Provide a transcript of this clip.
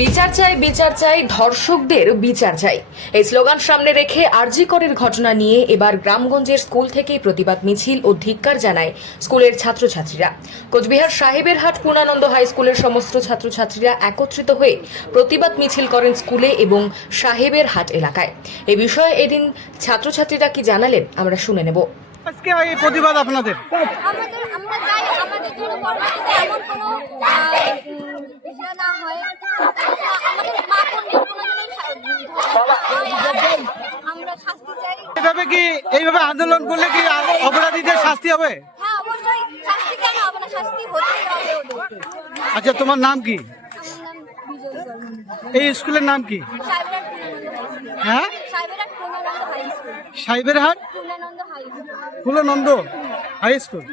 বিচার চাই বিচার চাই ধর্ষকদের বিচার চাই। এই স্লোগান সামনে রেখে আরজি করের ঘটনা নিয়ে এবার গ্রামগঞ্জের স্কুল থেকেই প্রতিবাদ মিছিল ও ধিক্কার জানায় স্কুলের ছাত্রছাত্রীরা। কোচবিহার সাহেবের হাট পূর্ণানন্দ হাই স্কুলের সমস্ত ছাত্রছাত্রীরা একত্রিত হয়ে প্রতিবাদ মিছিল করেন স্কুলে এবং সাহেবের হাট এলাকায়। এ বিষয়ে এদিন ছাত্রছাত্রীরা কি জানালেন আমরা শুনে নেব। আজকে এই প্রতিবাদ আপনাদের আমাদের আমরা চাই আমাদের জন্য পরবর্তীতে এমন কোনো আহ, ইয়ে না হয় আমাদের মা বোনদের কোনো যেন আমরা শাস্তি চাই। এইভাবে কি এইভাবে আন্দোলন করলে কি অপরাধীদের শাস্তি হবে? হ্যাঁ অবশ্যই শাস্তি কেন হবে না? শাস্তি হতেই হবে আচ্ছা তোমার নাম কি? আমার নাম বিজয় বর্মন এই স্কুলের নাম কি? হ্যাঁ? সাইবেরাট পূর্ণানন্দ হাই স্কুল। সাহেবের হাট পূর্ণানন্দ হাই হাই স্কুল।